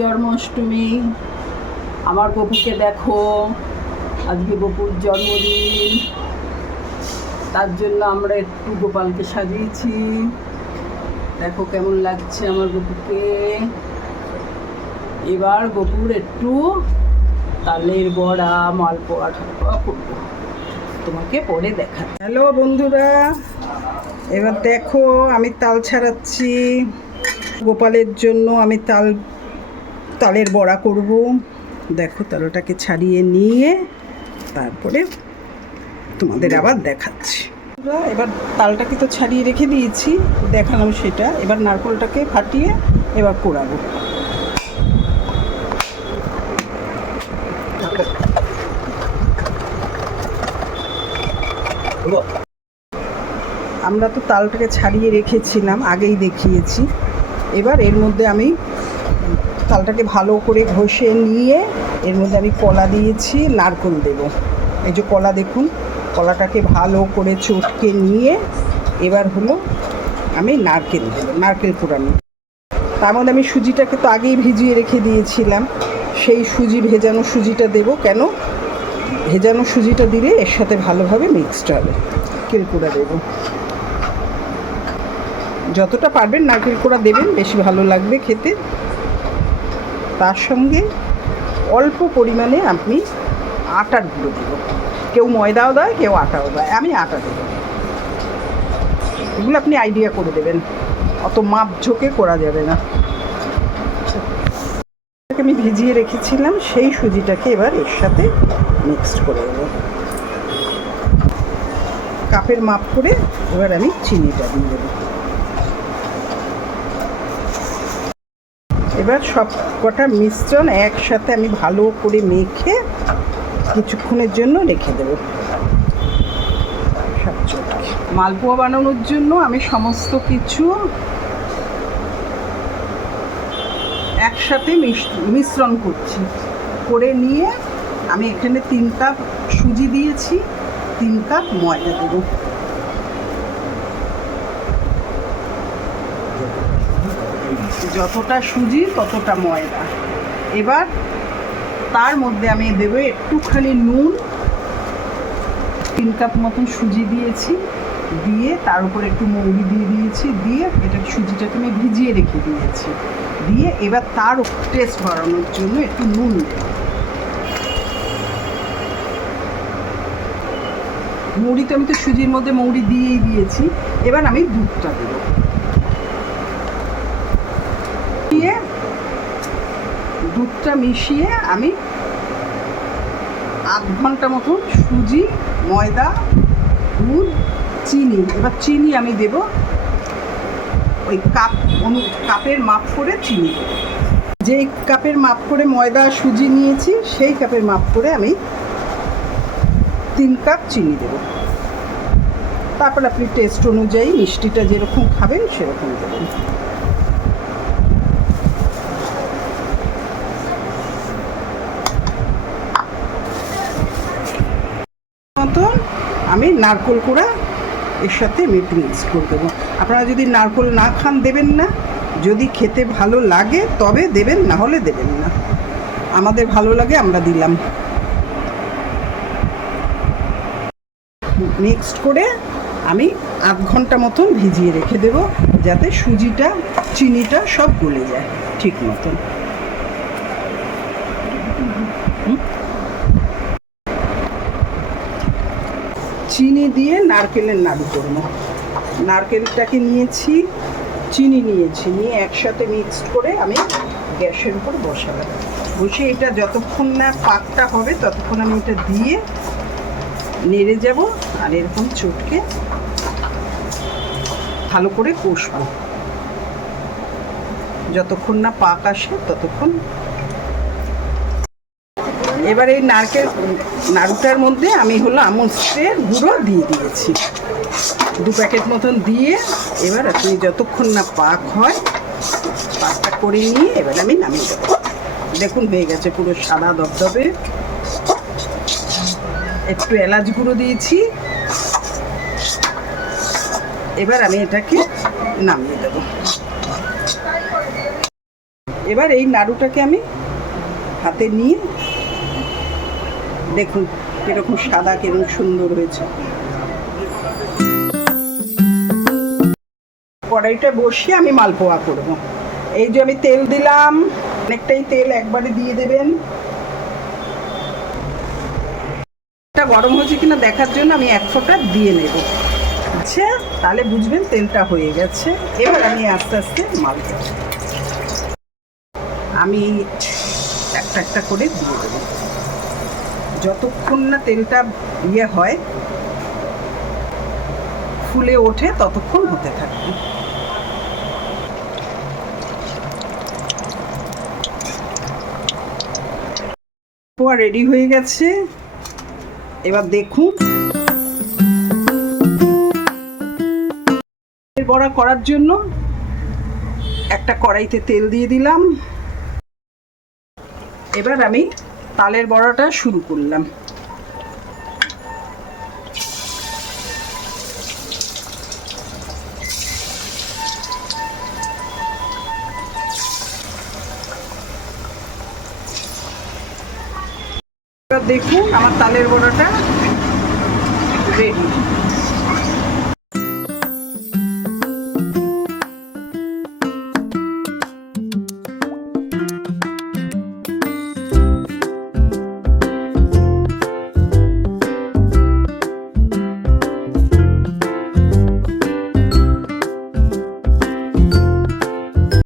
জন্মাষ্টমী। আমার গপুকে দেখো, আজকে গপুর জন্মদিন, তার জন্য আমরা একটু গোপালকে সাজিয়েছি। দেখো কেমন লাগছে আমার গপুকে। এবার গপুর একটু তালের বড়া, মালপোয়া ঠালপোয়া করবো, তোমাকে পরে দেখা। হ্যালো বন্ধুরা, এবার দেখো আমি তাল ছাড়াচ্ছি। গোপালের জন্য আমি তালের বড়া করব। দেখো তালটাকে ছাড়িয়ে নিয়ে তারপরে তোমাদের আবার দেখাচ্ছি। এবার তালটাকে তো ছাড়িয়ে রেখে দিয়েছি, দেখালাম সেটা। এবার নারকেলটাকে ফাটিয়ে এবার পোড়াবো। আমরা তো তালটাকে ছাড়িয়ে রেখেছিলাম, আগেই দেখিয়েছি। এবার এর মধ্যে আমি তালটাকে ভালো করে ঘষে নিয়ে এর মধ্যে আমি কলা দিয়েছি, নারকেল দেব। এই যে কলা দেখুন, কলাটাকে ভালো করে চটকে নিয়ে এবার হলো আমি নারকেল দেবো, নারকেল পোড়ানো। তার মধ্যে আমি সুজিটাকে তো আগেই ভিজিয়ে রেখে দিয়েছিলাম, সেই ভেজানো সুজিটা দেবো। কেন ভেজানো সুজিটা দিলে এর সাথে ভালোভাবে মিক্সড হবে। নারকেল কোড়া দেবো, যতটা পারবেন নারকেল কোড়া দেবেন, বেশি ভালো লাগবে খেতে। তার সঙ্গে অল্প পরিমাণে আপনি আটার গুঁড়ো দেব। কেউ ময়দাও দেয়, কেউ আটাও দেয়, আমি আটা দেবো। এগুলো আপনি আইডিয়া করে দেবেন, অত মাপ ঝোঁকে করা যাবে না। আমি ভিজিয়ে রেখেছিলাম, সেই সুজিটাকে এবার এর সাথে মিক্সড করে দেবো। কাপের মাপ করে এবার আমি চিনিটা দিয়ে দেবো। এবার সব কটা মিশ্রণ একসাথে আমি ভালো করে মেখে কিছুক্ষণের জন্য রেখে দেবো। মালপোয়া বানানোর জন্য আমি সমস্ত কিছু একসাথে মিশ্রণ করছি। করে নিয়ে আমি এখানে 3 কাপ সুজি দিয়েছি, 3 কাপ ময়দা দেবো। যতটা সুজি ততটা ময়দা। এবার তার মধ্যে আমি দেবো একটুখানি নুন। 3 কাপ মতন সুজি দিয়েছি, দিয়ে তার উপর একটু মৌরি দিয়ে দিয়েছি, দিয়ে এটা সুজিটাকে আমি ভিজিয়ে রেখে দিয়েছি, দিয়ে এবার তার টেস্ট বাড়ানোর জন্য একটু নুন দেব। মৌরি তো আমি তো সুজির মধ্যে মৌরি দিয়েই দিয়েছি। এবার আমি দুধটা দেবো, দিয়ে দুধটা মিশিয়ে আমি আধ ঘন্টা মতন সুজি, ময়দা, দুধ, চিনি। এবার চিনি আমি দেব ওই কাপের মাপ করে চিনি দেব। যেই কাপের মাপ করে ময়দা সুজি নিয়েছি, সেই কাপের মাপ করে আমি 3 কাপ চিনি দেব। তারপর আপনি টেস্ট অনুযায়ী মিষ্টিটা যেরকম খাবেন সেরকম দেবেন। মতন আমি নারকেল কোড়া এর সাথে মিক্স করে দেবো। আপনারা যদি নারকেল না খান দেবেন না, যদি খেতে ভালো লাগে তবে দেবেন, না হলে দেবেন না। আমাদের ভালো লাগে আমরা দিলাম। মিক্সড করে আমি আধ ঘন্টা মতন ভিজিয়ে রেখে দেবো, যাতে সুজিটা চিনিটা সব গলে যায় ঠিক মতন। চিনি দিয়ে নারকেলের নাড়ু করবো। নারকেলটাকে নিয়েছি, চিনি নিয়েছি, নিয়ে একসাথে মিক্সড করে আমি গ্যাসের উপর বসালাম। বসে এটা যতক্ষণ না পাকটা হবে ততক্ষণ আমি এটা দিয়ে নেড়ে যাব, আর এরকম চটকে ভালো করে কষবো যতক্ষণ না পাক আসে ততক্ষণ। এবার এই নাড়ুটার মধ্যে আমি হলো আমন্ডের গুঁড়ো দিয়ে দিয়েছি, 2 প্যাকেট মতন দিয়ে। এবার আপনি যতক্ষণ না পাক হয়, পাকটা করে নিয়ে এবার আমি নামিয়ে দেবো। দেখুন হয়ে গেছে পুরো সাদা দবদবে। একটু এলাচ গুঁড়ো দিয়েছি। এবার আমি এটাকে নামিয়ে দেবো। এবার এই নাড়ুটাকে আমি হাতে নিয়ে দেখুন কিরকম সাদা, কিরকম সুন্দর হয়েছে। কড়াইটা বসিয়ে আমি মালপোয়া করব। এই যে আমি তেল দিলাম, অনেকটাই তেল একবারে দিয়ে দেবেন। এটা গরম হয়েছে কিনা দেখার জন্য আমি এক ফোঁটা দিয়ে নেব। আচ্ছা, তাহলে বুঝবেন তেলটা হয়ে গেছে। এবার আমি আস্তে আস্তে মালপোয়া আমি একটা একটা করে দিয়ে দেবো। যতক্ষণ না তেলটা হয়, ফুলে ওঠে, ততক্ষণ হতে থাকবে। পোয়া রেডি হয়ে গেছে। এবার দেখুন, বড়া করার জন্য একটা কড়াইতে তেল দিয়ে দিলাম। এবার আমি তালের বড়াটা শুরু করলাম। দেখুন আমার তালের বড়াটা রেডি।